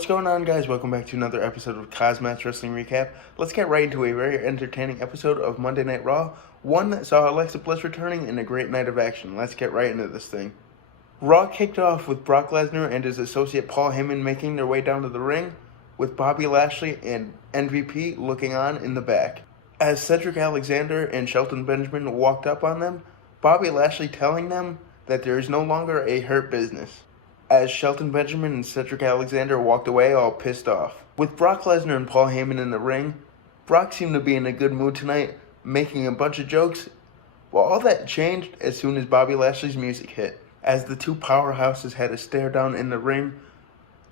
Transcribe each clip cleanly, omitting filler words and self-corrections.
What's going on, guys? Welcome back to another episode of KozMatt Wrestling Recap. Let's get right into a very entertaining episode of Monday Night Raw, one that saw Alexa Bliss returning in a great night of action. Let's get right into this thing. Raw kicked off with Brock Lesnar and his associate Paul Heyman making their way down to the ring, with Bobby Lashley and MVP looking on in the back. As Cedric Alexander and Shelton Benjamin walked up on them, Bobby Lashley telling them that there is no longer a hurt business, as Shelton Benjamin and Cedric Alexander walked away all pissed off. With Brock Lesnar and Paul Heyman in the ring, Brock seemed to be in a good mood tonight, making a bunch of jokes, but all that changed as soon as Bobby Lashley's music hit. As the two powerhouses had a stare down in the ring,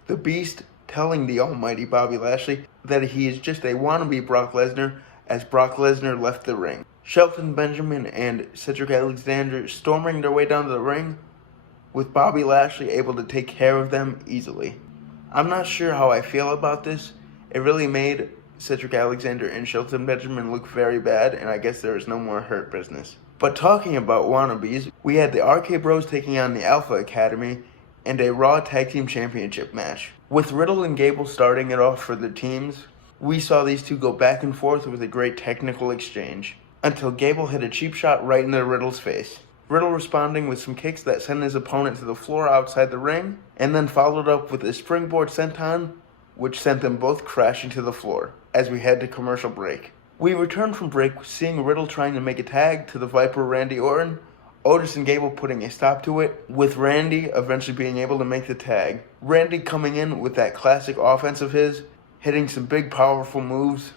the Beast telling the almighty Bobby Lashley that he is just a wannabe Brock Lesnar as Brock Lesnar left the ring. Shelton Benjamin and Cedric Alexander storming their way down to the ring, with Bobby Lashley able to take care of them easily. I'm not sure how I feel about this. It really made Cedric Alexander and Shelton Benjamin look very bad, and I guess there is no more hurt business. But talking about wannabes, we had the RK Bros taking on the Alpha Academy and a Raw Tag Team Championship match. With Riddle and Gable starting it off for the teams, we saw these two go back and forth with a great technical exchange, until Gable hit a cheap shot right into Riddle's face. Riddle responding with some kicks that sent his opponent to the floor outside the ring, and then followed up with a springboard senton, which sent them both crashing to the floor, as we head to commercial break. We returned from break seeing Riddle trying to make a tag to the Viper Randy Orton, Otis and Gable putting a stop to it, with Randy eventually being able to make the tag. Randy coming in with that classic offense of his, hitting some big powerful moves.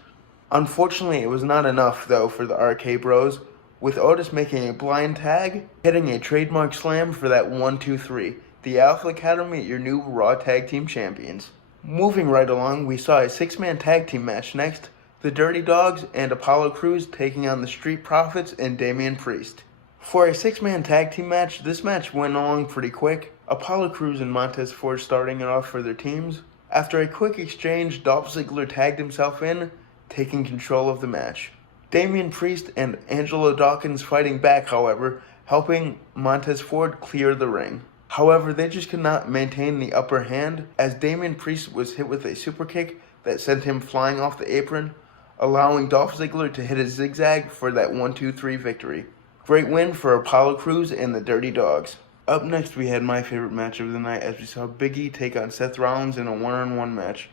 Unfortunately, it was not enough though for the RK Bros, with Otis making a blind tag, hitting a trademark slam for that 1-2-3. The Alpha Academy, your new Raw Tag Team Champions. Moving right along, we saw a 6-man tag team match next, the Dirty Dogs and Apollo Crews taking on the Street Profits and Damian Priest. For a 6-man tag team match, this match went along pretty quick, Apollo Crews and Montez Ford starting it off for their teams. After a quick exchange, Dolph Ziggler tagged himself in, taking control of the match. Damian Priest and Angelo Dawkins fighting back, however, helping Montez Ford clear the ring. However, they just could not maintain the upper hand, as Damian Priest was hit with a super kick that sent him flying off the apron, allowing Dolph Ziggler to hit a zigzag for that 1-2-3 victory. Great win for Apollo Crews and the Dirty Dogs. Up next, we had my favorite match of the night as we saw Big E take on Seth Rollins in a one-on-one match.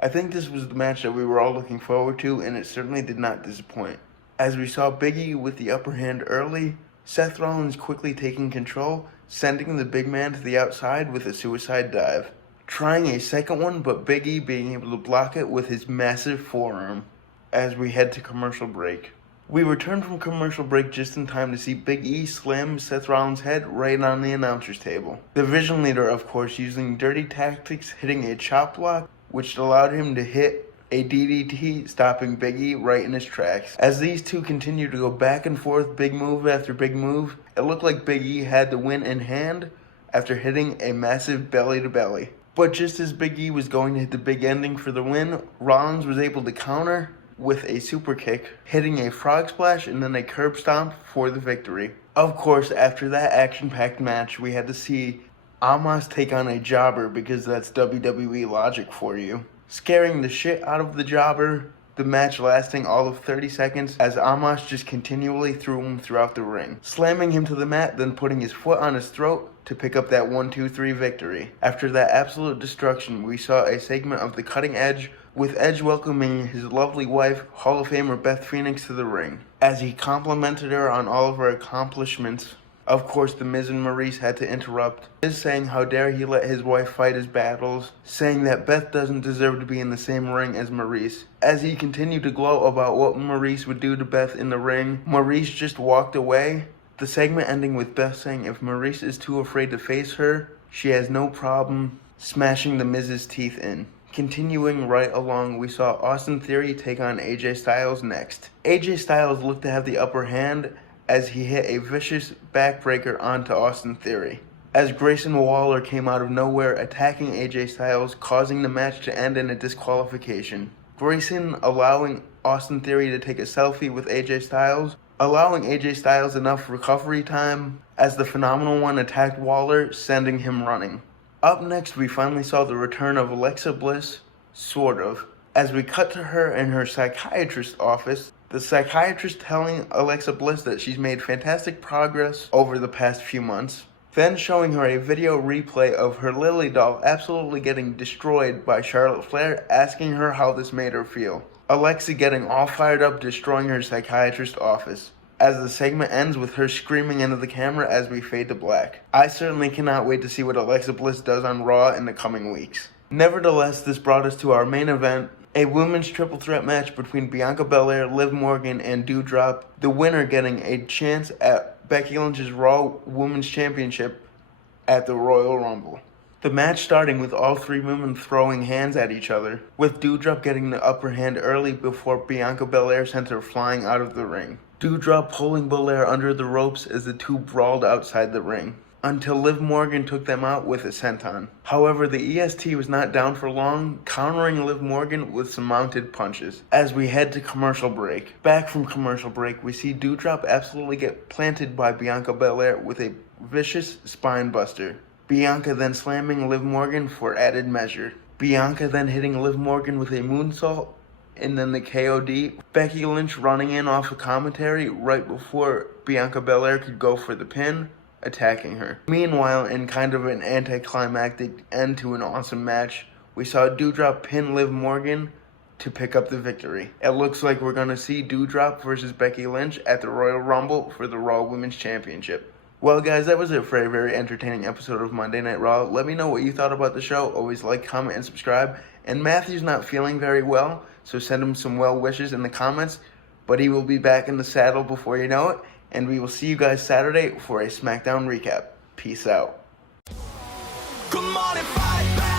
I think this was the match that we were all looking forward to, and it certainly did not disappoint. As we saw Big E with the upper hand early, Seth Rollins quickly taking control, sending the big man to the outside with a suicide dive. Trying a second one, but Big E being able to block it with his massive forearm. As we head to commercial break. We return from commercial break just in time to see Big E slam Seth Rollins' head right on the announcer's table. The Vision Leader, of course, using dirty tactics, hitting a chop block, which allowed him to hit a DDT, stopping Big E right in his tracks. As these two continue to go back and forth, big move after big move, it looked like Big E had the win in hand after hitting a massive belly-to-belly. But just as Big E was going to hit the big ending for the win, Rollins was able to counter with a super kick, hitting a frog splash and then a curb stomp for the victory. Of course, after that action-packed match, we had to see Amos take on a jobber, because that's WWE logic for you. Scaring the shit out of the jobber, the match lasting all of 30 seconds as Amos just continually threw him throughout the ring, slamming him to the mat, then putting his foot on his throat to pick up that 1-2-3 victory. After that absolute destruction, we saw a segment of the Cutting Edge, with Edge welcoming his lovely wife, Hall of Famer Beth Phoenix, to the ring, as he complimented her on all of her accomplishments. Of course, The Miz and Maurice had to interrupt, Miz saying how dare he let his wife fight his battles, saying that Beth doesn't deserve to be in the same ring as Maurice. As he continued to gloat about what Maurice would do to Beth in the ring, Maurice just walked away. The segment ending with Beth saying if Maurice is too afraid to face her, she has no problem smashing The Miz's teeth in. Continuing right along, we saw Austin Theory take on AJ Styles next. AJ Styles looked to have the upper hand as he hit a vicious backbreaker onto Austin Theory, as Grayson Waller came out of nowhere attacking AJ Styles, causing the match to end in a disqualification. Grayson allowing Austin Theory to take a selfie with AJ Styles, allowing AJ Styles enough recovery time as the Phenomenal One attacked Waller, sending him running. Up next, we finally saw the return of Alexa Bliss, sort of. As we cut to her in her psychiatrist's office, the psychiatrist telling Alexa Bliss that she's made fantastic progress over the past few months. Then showing her a video replay of her Lily doll absolutely getting destroyed by Charlotte Flair, asking her how this made her feel. Alexa getting all fired up, destroying her psychiatrist's office, as the segment ends with her screaming into the camera as we fade to black. I certainly cannot wait to see what Alexa Bliss does on Raw in the coming weeks. Nevertheless, this brought us to our main event, a women's triple threat match between Bianca Belair, Liv Morgan, and Doudrop, the winner getting a chance at Becky Lynch's Raw Women's Championship at the Royal Rumble. The match starting with all three women throwing hands at each other, with Doudrop getting the upper hand early before Bianca Belair sent her flying out of the ring. Doudrop pulling Belair under the ropes as the two brawled outside the ring, until Liv Morgan took them out with a senton. However, the EST was not down for long, countering Liv Morgan with some mounted punches. As we head to commercial break. Back from commercial break, we see Doudrop absolutely get planted by Bianca Belair with a vicious spine buster. Bianca then slamming Liv Morgan for added measure. Bianca then hitting Liv Morgan with a moonsault, and then the KOD. Becky Lynch running in off of commentary right before Bianca Belair could go for the pin, attacking her. Meanwhile, in kind of an anticlimactic end to an awesome match, we saw Doudrop pin Liv Morgan to pick up the victory. It looks like we're going to see Doudrop versus Becky Lynch at the Royal Rumble for the Raw Women's Championship. Well guys, that was it for a very entertaining episode of Monday Night Raw. Let me know what you thought about the show. Always like, comment, and subscribe. And Matthew's not feeling very well, so send him some well wishes in the comments. But he will be back in the saddle before you know it. And we will see you guys Saturday for a SmackDown recap. Peace out. Come on and fight back.